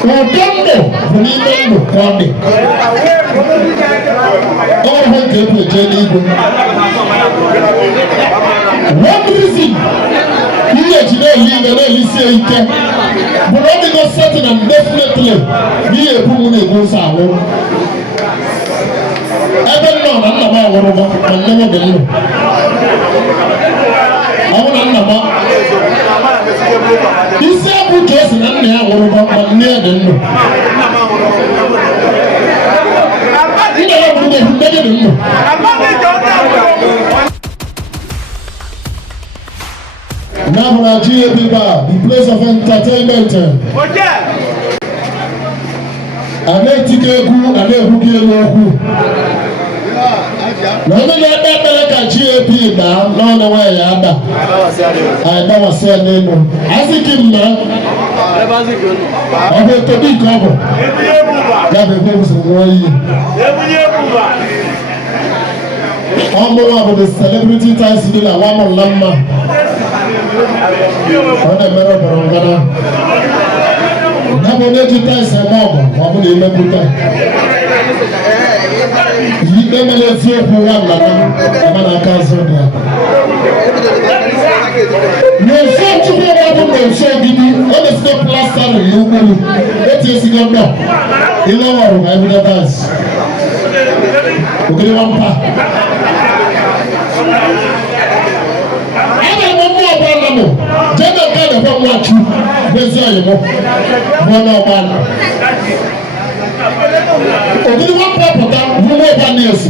Utombo Bunimendo Kwame. All who came to Jenny. What reason? You today leave and then you say you can. But only got certain and definitely be a woman who goes out. I don't know, I'm not about and never been. I want to know. This is a good case and I'm near them. Now, GAP Bar, the place of entertainment. I make Tikeku, I make Hukielu. No, no, no, like a GAP Bar, no, way, Yada. I never said no. I think him now. I'm going to be covered. That is one of the celebrity ties in a woman lama. On the mirror of Ghana. Never let it ties a mob, what would you make with that? You never let you for one man cancel there. No, so to be able to show you, honestly, plaster you will. Let us go now. You know what I would advance. Okay, one part. I don't know more about them. General kind of what you desire. One or one. Okay, one part of that, you know about this.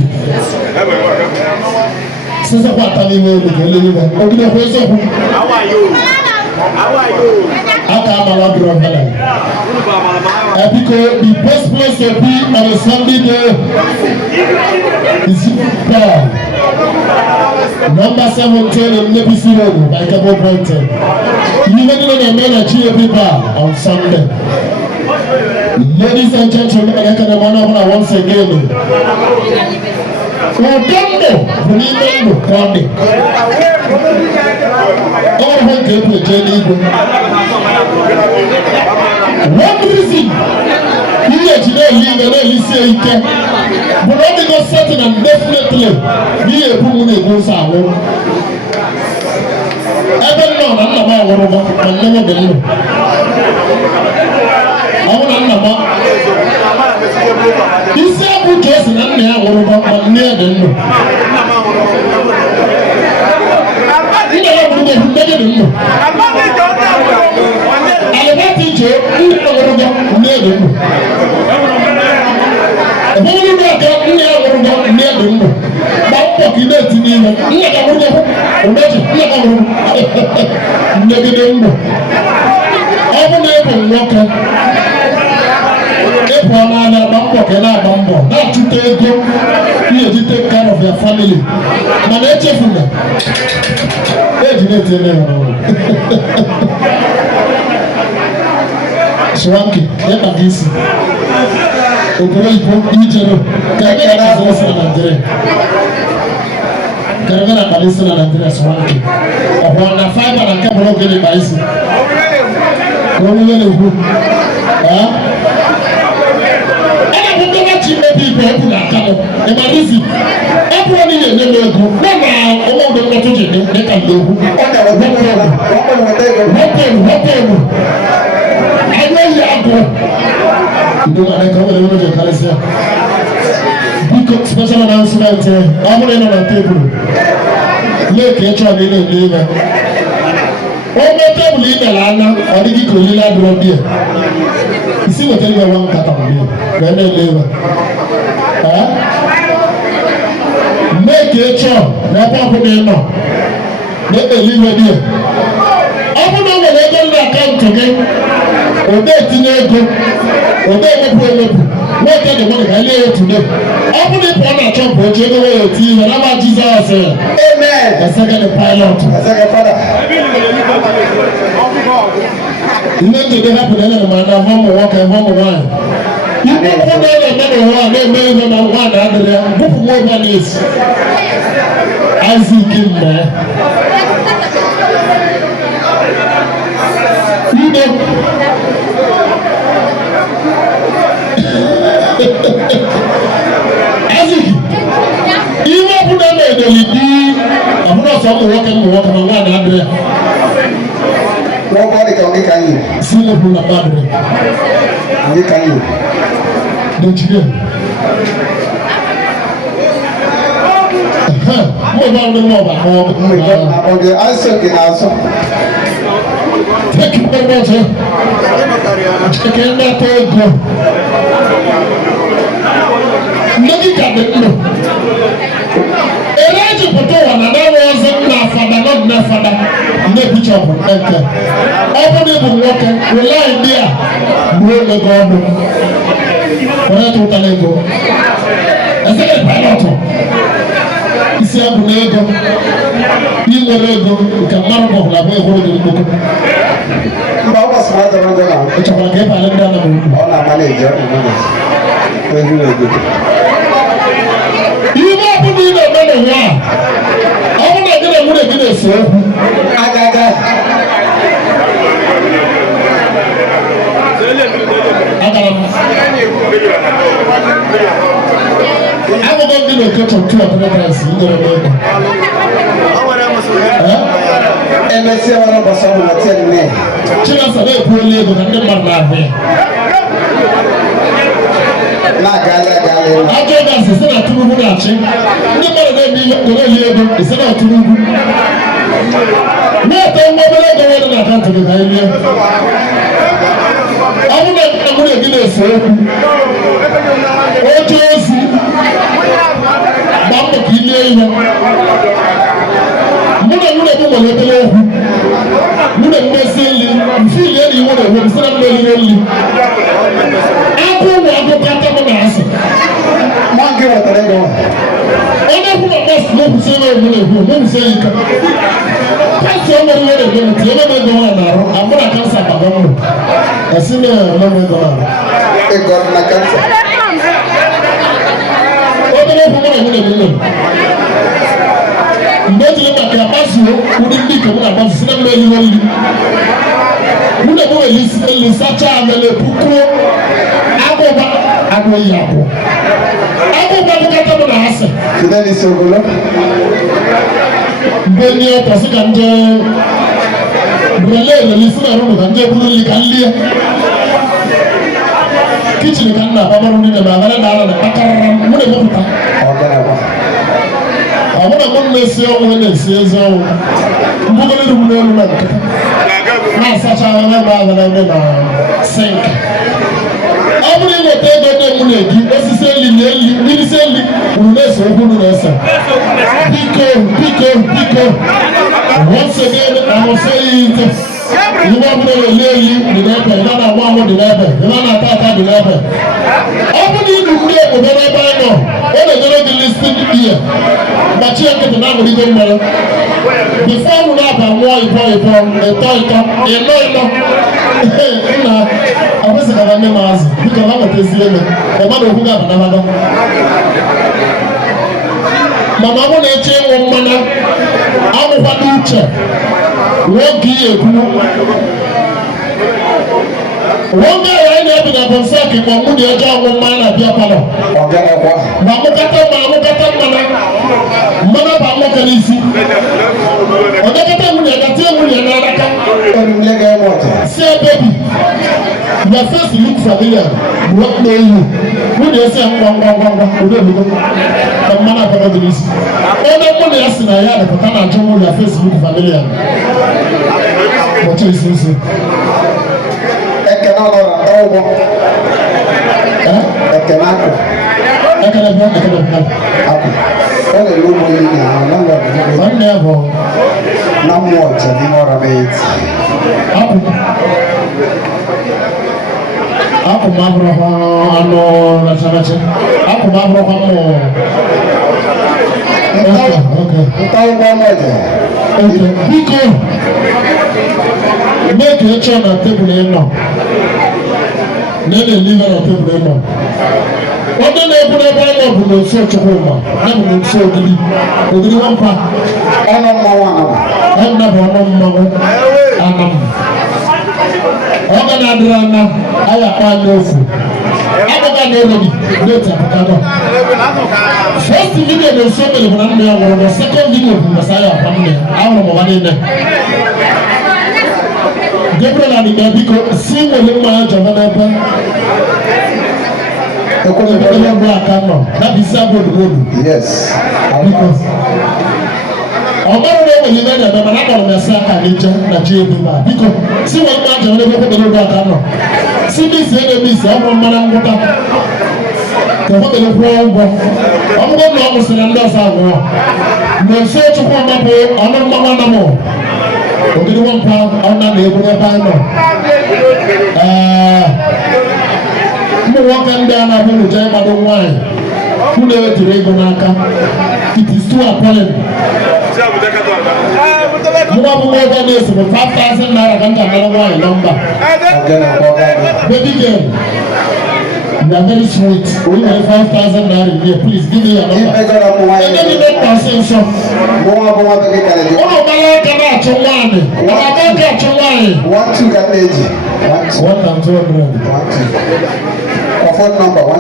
Since what time you will be living, okay, the person. How are you? How are you? I can't allow you to because the best place to be on a Sunday day is God. Number 17 in Nepisi Road by Cabo Brighton. You even know the men at GAP Bar on Sunday. Ladies and gentlemen, I can honor once again. Utombo Bunimendo Kwame. All who came to Jenny. What reason? You today leave and then you say you can. But only got certain and definitely be a woman who goes out. I don't know, I'm not about and never been. I want to know. This is a good case and I'm near them. You know what I'm doing? I want to teach you near them. The only way I got near them. But talking to me, negative. I want to walk. Not to take you to take care of your family. Swanky, let me see. Operate Ijero, Caravana Palestine and Andrea Swanky. Upon a 5 and a couple of getting by Isi. People who are coming, and my easy. Everyone in the neighborhood, no man, all the water they can do. I know you are good. You know, I come with the Calisia. Big special announcement. I'm on the table. Look at your little. All the table in the land, I think you could let me here. You see what everyone cut on me. When they live. Make a job, not up with them. Let me leave it here. Open over the account again. Obey Tinego. Obey the problem. What can the money I lay today? Open it on a chop, which you know your team, and I'm Jesus. Amen. The second pilot. The second father. You know, they happen in a man, I'm home walk and home wine. You know, for them, one, they made them one other. Book more money is Isaac in there. You know, Aziki. Iwe ọbụla na-edeli di ọbụla ọsọ ụmụ nwoke na nwaanyị adịrị ya. Wọ́n dị ka ndị ka anyị. Si n'okwu na mmadụ. Ndị ka anyị. Nigeria. Thank you very much. Chicken that go. Look at the blue. Elijah Potowa, and that wasn't my father, not my father. No picture of him. Open the water, rely there. Bring the God. Where to go? I said, pilot. Isi abụ n'ego inwere ego nke mmadụ ọbụla bụ ehuru dị mkpoko. Mba ọ gbasara ajọrọ njọ na Ị chọkwara ka ịba ndị anaghị ugwu. Ọ na-amalị eji ọrụ ehuru ego. Ihe ọ bụla ị na-eme n'ụwa a, ọ bụrụ na gị na nwunye gị na-ese okwu. Agaga. Agara m. Agụgọ gị na oke chọrọ 2 ọpụrụtasị inyere m ego. Emesịa nwere ụbọchị ọbụla na tiẹ̀ n'ime. Chinasa na-ekwuola ego ka ndị mmadụ na-ahụ ya. Na-agala agala. Ajọ ego asị sị na Tinubu na-achị. Ndị mmadụ na-eme ihe na-eli ego isi na Tinubu. Na-ete nwa obere ego nwere na akaụntụ gị ka ilie. Ọ bụrụ na nwunye gị na-ese okwu. Oche ozi. Gba mbọ ka ilie ihe. Mụ na nwunye m nwere obere okwu. Nwunye m mesi nri. Mfe ilie na iwe na-enwe m sị na m na-erie nri. Akụ ụmụ akwụkwọ ata m na-asị. Ma nke wetara ego. Onye kwụ na bọs na-ekwusi ebe omu na-ekwu, na-ekwusi ya ike. Pastọ ọmụrụ ihe na-ebe m tie ebe m ego nwa na-arụ, abụ na kansa abaga m. Esi na eme m ego na-arụ. Ego na kansa. Obere okwu mụ na nwunye m nwere. Mgbe ejiri maka ya gbasuo ụdị ndị ike mụ na-agbasu si na m na-eliwe nri. Nwunye m were sachaa amele pukuo agụba agụghị abụọ. Agụba bụkata m na asị. Sida n'isi ogolo. Mgbe ndị ọtọ sị ka nje brele elisi na rụmụ ka nje buru nri ka nlie. Kichin ka nna agbamarụ nri na agara na ara na akarara m mụ na-emepụta. Ọ bụrụ na mụ na-esi ọnwụ na-esi ezi ọnwụ. Mbugoro iru m n'elu na nkịta. Na-asacha ebe agara ebe na sink. Ọ bụrụ ịnweta ego ndị nwunye gị osisi eli na eli irisi eli uru na-ese okwu unu na-ese. Biko. Once again, I will say it. Ihe ọbụla na-eli eli dị n'ebe, ebe a na-agba ahụ dị n'ebe, ebe a na-ata ata dị n'ebe. Ọ bụrụ na ịdụ ndị obodo n'ebe anyị nọ, ọ na-edere gị listin ihe. Gbachi ya nkịtị na-amụligo mmanụ. Bifo ọnwụ na-aba nwụọ ịtọ, ịnọ. Nna akwụsịkara nne m azụ biko ha nwetazie eme ọgbada okwu ga-abanabaga mana ọ bụrụ na eche ịnwụ mmanya akwụkwado uche nwoke ihe ekwu nwoke ahụ anyị na-ebi na bọnsaki ma mụ na eje ọnwụ mmanya na-abịa palọ ma amụkata mmanya bụ amụka n'isi ọdọkọta nwunye gatie nwunye n'alaka si bebi your face look familiar what know you nwunye esi ngwa udo ebido ka mmanụ abụọ dị n'isi onye nwunye ya si na ya dịpụta na ajụ nwunye your face look familiar ọchọ isi ekene ọlọra ọgwọ ekene akụ ekene akụ ọ na-ere ụmụ ihe na nwanne ya bụ na mmụọ ọcha n'ime ọra m eti akụ m abụrụkwa anụ racha akụ m abụrụkwa mmụọ nta ụgbọ ọmọdụ biko mee ka ịchọ na tebụl ịnọ na ị na-elive na tebụl ịnọ onye na-ebu n'ebe anyị bụ n'otu Chukwuma ya bụ n'otu ogiri nwampa ọnụ mmanwụ ọnụ bụ ọnụ mmanwụ anam ọ ga na-adịrị ana anyị akpa anya ofu Abuga no ready. Later, Pagano. First video they show me when I'm there. The second video from Messiah family. I don't know what in there. Gabriel and the Bico see the little man Javana. That is Sabu. Yes. Because ọgbọ́n ló wọlé lẹ́dẹ̀ bẹ́ẹ̀ máa nàbọ̀ ọ̀nà ẹ̀sẹ̀ àkàlẹ́jẹ́ nàìjíríà bí bá bíkọ́ sí wọn máa jẹun ní gbogbo ìlú àká nọ sí bí ìsì ẹ̀dẹ̀ bí ìsì ọmọ mmanà ngwọta kẹfọ́ tẹ̀lé fún ọgbọ́ ọgbọ́n náà ọmọ sí ní ndọ́ ọ̀sán àgọ́ ní nsọ chukwu ọmọ bụ ọmọ mmanà nàmọ̀ ògidì wọn pa ọ̀nà nà ebu ebe anyị nọ ụmụ nwoke ndị a na-abụ n'ụjọ ịgbado nwaanyị hụ na ejiri ego n'aka it is too appalling. Mwa mwa gani esi mo 5,000 naira kanta nalawa ilamba. Baby girl, you are very sweet. We have 5,000 naira here. Please give me your number. And then you make myself shop. Ono bala kana chongwane. Ono bala chongwane. 1-2 kaneji. 1,200. 1-2. Phone number 1-2.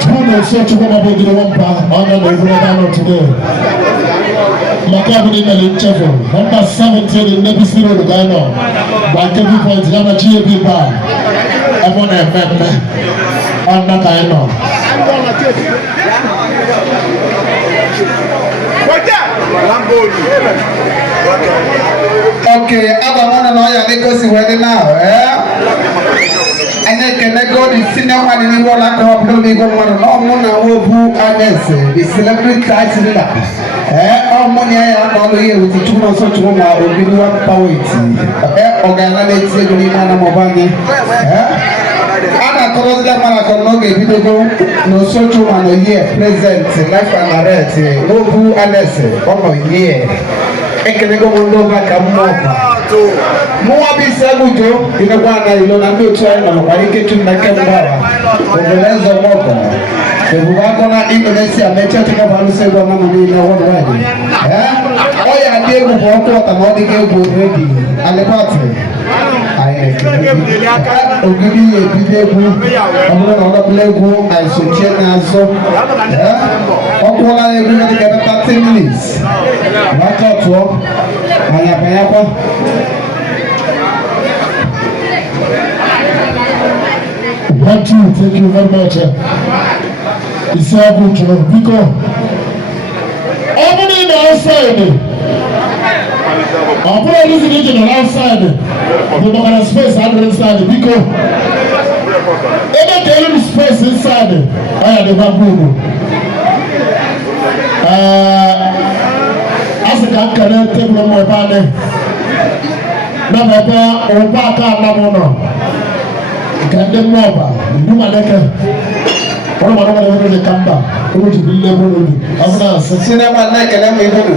Chuma search kwa mabogi na wampa anga na uvunagano today. Makabu ni nalichevo. Number 17 in Nebisi Road Gano. Bakevi Point Gama GAB Bar. Emona Ememe. Anga Gano. Okay, aba mwana na oya nikosi wedi now, Ane kene God is senior one in the world like our bloody go one no muna wobu anese the celebrity title leader. Money I am all here with the 2 months or 2 months or give one power. Organize the man Mobani. Ana cross the man can no get video no so 2 months a year present life and arrest wobu anese over year. Ekene go mundo baka mmoka. Muwabi sabuto inakwana ilona ndio tena na kwalike tu na kembara. Kuendeleza moka. Ebubako na Indonesia mecha tika balu sego mama ni na worldwide. Oya ndiye kuboko atamodi ke ready. Alepate. Aye. Ogidi ebidebu. Amuna na oda blegu aisoche na aso. Okola ebu na ke 30 minutes. Watoto Mayapa. Thank you very much. It's so good to know because opening the outside, I'm putting this region outside, the Bogana space inside because every daily space inside, I have the bamboo. As a can take no more bad. Na baba opa ka na mo no. Gande mo ba, nduma leke. Ono ma no de kamba. Ono ti bille mo no. Afuna sina ma na kele mo ibu.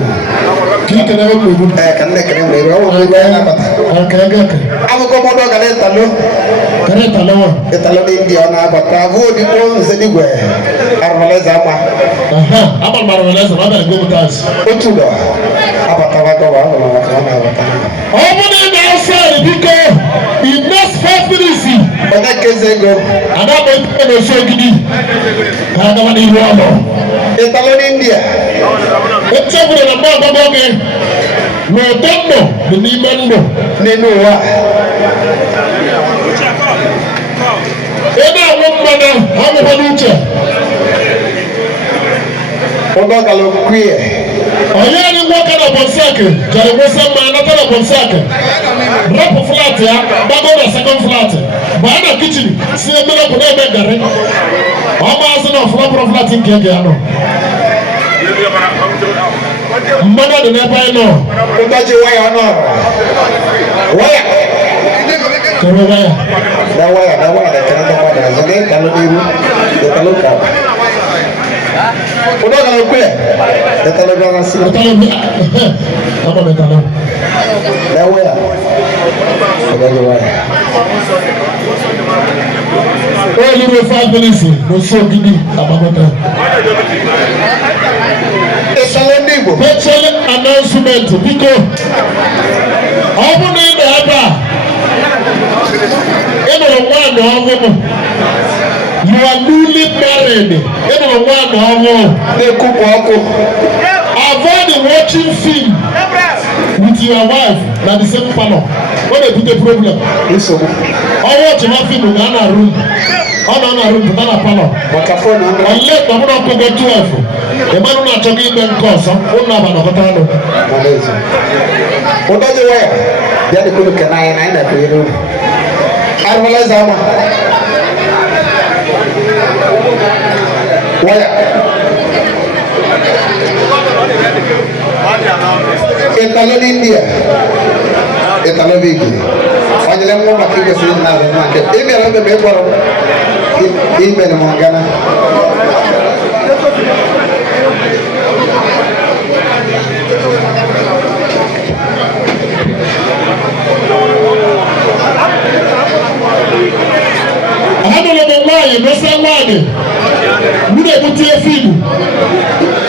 Ki kele mo ibu. Kan na kele mo ibu. O mo na pata. Kele gake. Amo ko mo do kale talo. Kele talo. E talo de India na pata. Vo di ko zedi gwe. Armaleza ma. Ama marmaleza ma ba go mutas. Otu do. Apata wa ko wa na pata. Opening the outside because it makes 5 minutes. Ona kezego. Ada bo no so gidi. Ada wani ruolo. Italo ni India. Etse bu na ba baba ge. No tondo ni mando Nenu wa. Eba wo mana hawo honuche. Odo kalo kuye. Oya ni waka na bonsake. Jare mo sama na tala bonsake. Drop flat ya, bago na second flat. Baada kitchen, si emela ko na be gare. Oma asana flat nkege ano. Mmana de na pai no. Odaje waya no. Waya. Kero waya. Da waya da kana da waya. Zane kalo diru. Da kalo ka. Odo kalo kuye. Da kalo ga nasi. Da kalo mi. Aba me kalo. Da waya. Odaje waya. Oh, you will 5 minutes. No so gidi abagota. Special announcement because opening the ọhụrụ. You are newly married. You don't want to avoid watching film with your wife na the same panel. What dey put a problem? Or watch one film in another room. Another room, another panel. Unless the man go 12. The man not talking them cause. Who na ba na kota no? Odoje waya. Dia de kulu kenai na ina ko yero. Arwala zama. Waya. Italo di India. Italo bigi. Wajale mo makiga sini na zama ke. Email ndo be kwaro. Email mo ngana. Wani mune mutie fibu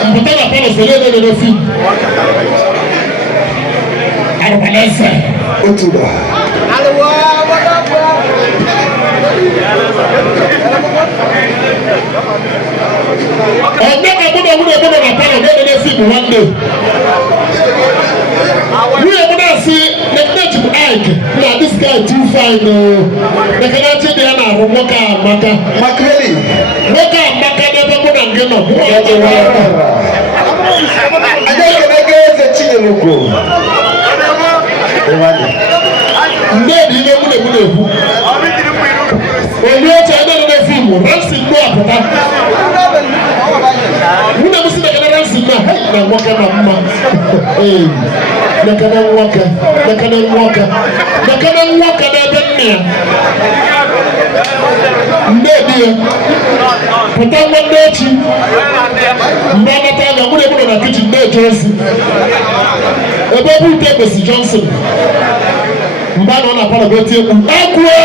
mpatana pala selene nene fibu arubalese otuda ọ̀nà mune na pala nene fibu one day mune see the next Ike na this guy too fine the kanachi dey na rumoka maka makeli moka maka nebe muna ngeno aje chinelugo ndedi ile mune hu oli ocha nene film ransi ndo apota mune musina kana ransi na moka na mma nakana mwaka na bennia ndedi pata mwandechi mbana tanga mune na kitchen ndejosi ebebu tebesi Johnson mbana ona pala gotie akwa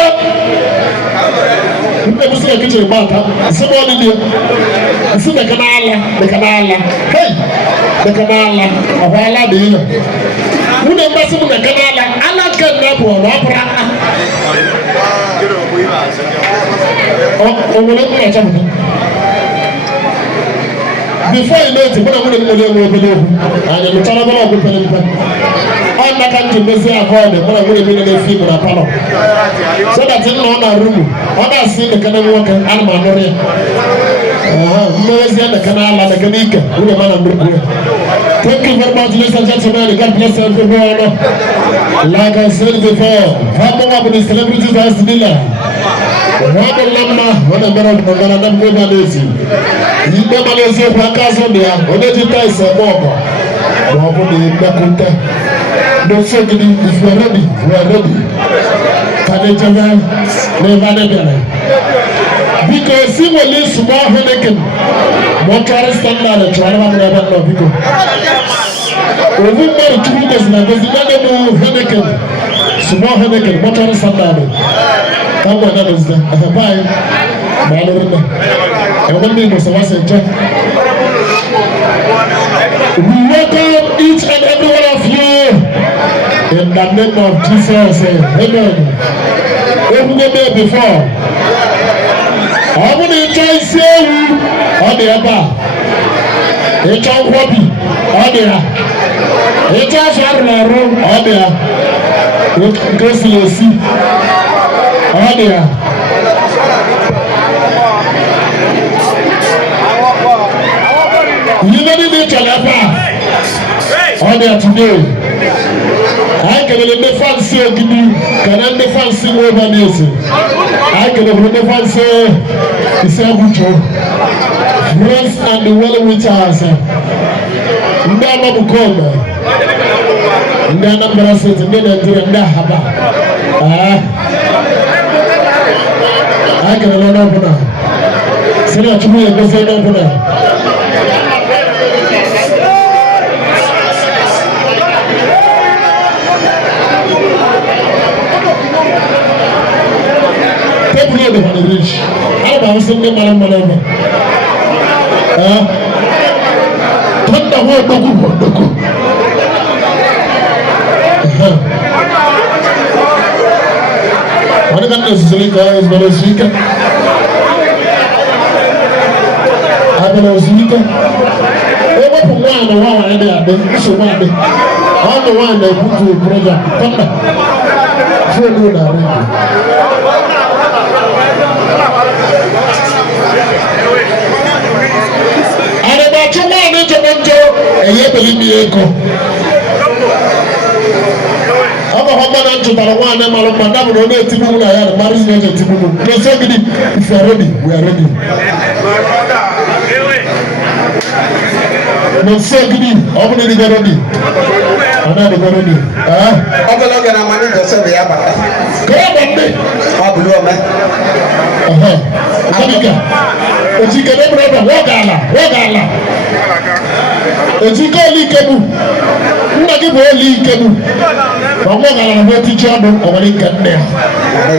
mbe musina kitchen bata sebo ni dia musina kana ala hey bekana ala awala de ina mune mbasi mune kana ala kan na bo no apra o mune mune chamu before you know it mune mune obele anya mutara bala ko pele mpa on na kan timeze akode mune na film na palo so that in no na room oda see the kana work and manore mmezi na kana ala na kana ika mune mana mbuku. Thank you very much, ladies and gentlemen. God bless everyone. Like I said before, how up with the celebrities as Nila? What a lama, what a man of Malaysia. You know Malaysia, Pakazo, there, what did you tell us about? What would you Bakuta? No, so if we are ready, we are ready. Can you tell me? Never. Because he will lose more Henneken. What kind of standard to another level of people? Over more 2 days now, there's another Henneken. Small Henneken, what kind of standard? Come on, that is the bye. Malorina. And one day was a message. We welcome each and every one of you in the name of Jesus. Amen. Open the day before. I want to say you on the upper. It's all hobby on there. It's all room on there. Go see on there. You don't need to on there today. I can only fancy can only fancy over this. I can only fancy friends and the well witches. Ndama Bukoma. Ndana Brasit, Nigeria, Ndahaba. I can learn over now. Send to me a good over there. The rich. How about something, Madam? Turn the whole docu. What is kan Zulika is better Zulika. Abela Zulika. Ewa po mwana wa ende ade, so wande. Ano wande kutu project panda. So do na re. Are ba chuma ne tomonjo eye beli mi eko. Ama homa na ntutara wana malo mandamu no ne tibu na ya mari ne tibu no. Don't say gidi if you are ready, we are ready. Don't say gidi, omo ne ga ready. Ana de ga ready. Ogolo ga na mani do se be ya bata. Go bande. Abulu ome. Abika. Ojike ne brother, wogala. Ojike oli kebu. Ndagi bo oli kebu. Wogala na bo ti jodo obali kanne.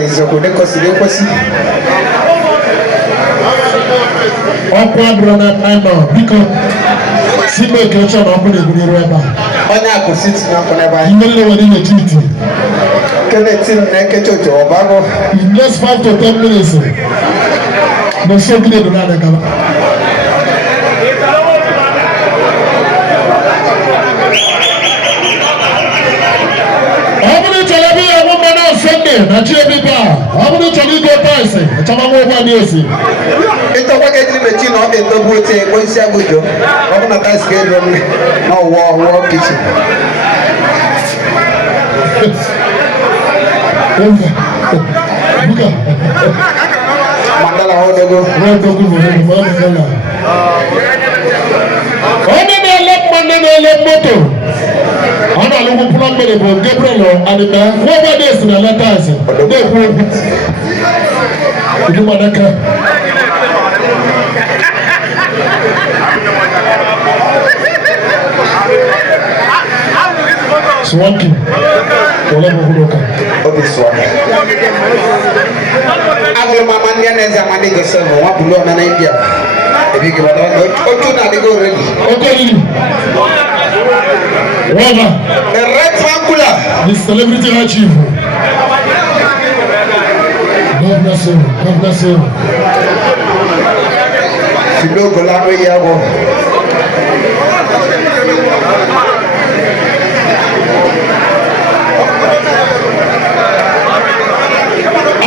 Ezo ko de kosi de kosi. Okwa brother time biko. Sibe kecho na obo de guniru eba. Onya ko sit na ko na ba. Imele wani ne titi. Kele tin na kecho jo obago. In just 5 to 10 minutes. No so gide do na de kala. Nigeria people, how many Chinese go pass? Chama mo ba ni esi. Ito kwa kejili mechi na obe to bote ko isi agojo. Obo na task ke do mi. No war kitchen. Buka. Mandala hodogo. Hodogo mo mandala. Oni na le moto. Ana lugu plumber le bon Gabriel anime wo ba des na letters de ko idu madaka Swanky wala mo hudoka obi Swanky aglo mama ndia na zamani gesemo wa bulo na India ebi ke bata otu na digo ready okoli Wava, the rectangular, the celebrity achieve. God bless you. God bless you. Sido golano yabo.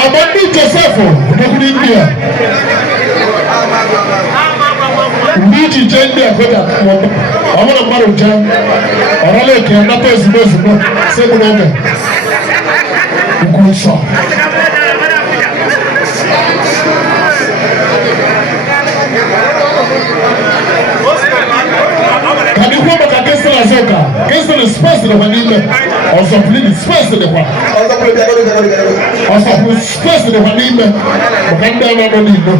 Abandi Joseph, Nukuri India. Ndiji jende akweta kumoto. Amona maro jam. Orale ke na pesi pesi no. Segu nonga. Ukusha. Kani kwa baka kesa la zoka. Kesa la space de vanille. Also please space de kwa. Also space de vanille. Bakanda na bonino.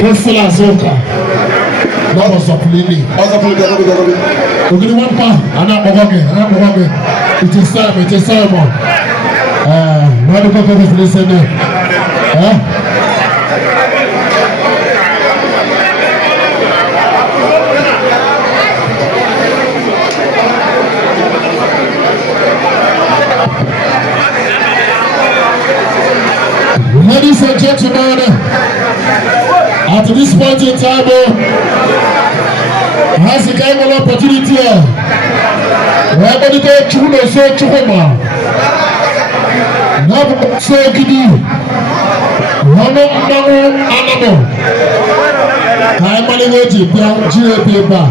Kesa zoka. That was a pliny. Ogini one pa, ana ogoge. It is time. What do you listen to? Ladies and gentlemen, at this point in time, has a kind of opportunity. We're going to go through the search of now, so gidi. Hono anamo. Kai mali weji bia GAP ba.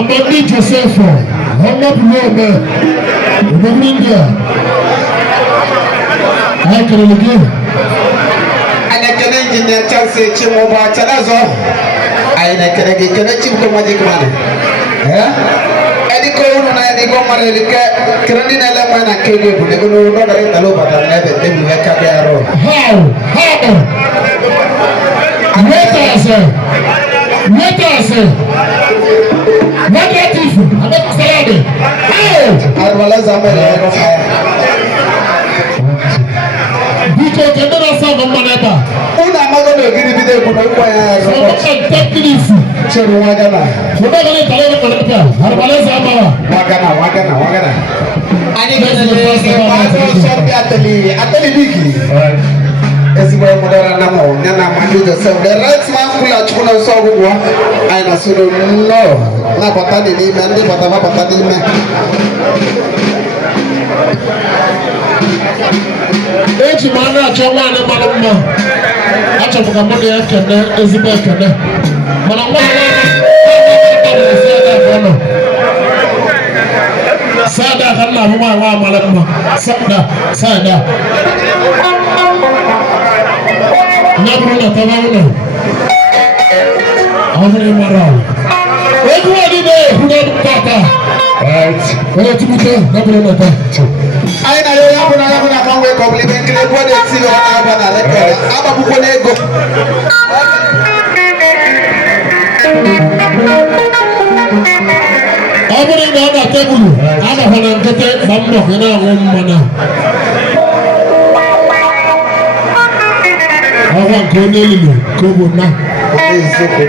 Amadi Joseph, Homo Blome, India. I can again. And I can engineer Chelsea Chimoba Chalazo. I can get a chip to magic money. Ediko na ediko marelike kirani na le mana kege bude no no na talo bata na be dem we ka be aro how negative abe salade how arwala zamele no fa biko kendera sa mamaneta una mago no gidi bide ko ko ya so technique cheru wagana Wagana talo maleta arwala zama wagana ani kana so ateli bigi esibo modera namo nana mandi the self the right man kula chukuna so gugwa aina suru no na patani ni mandi patava patani me eji mana achọwa ne malama achọpụta mmadụ ya kene ezigbo ekene mana nwa sada kan na nwa nwa malama sada na buru na tabawo awon mara egu odi de hudo tata right wala tibuto na buru na tata ai na yo ya kan we compliment kile ko de ti yo na ba na record aba bu ko na ego abure na na tebulu ana hana nkete bambo na ngomana awan ko nelilo ko bona ezeko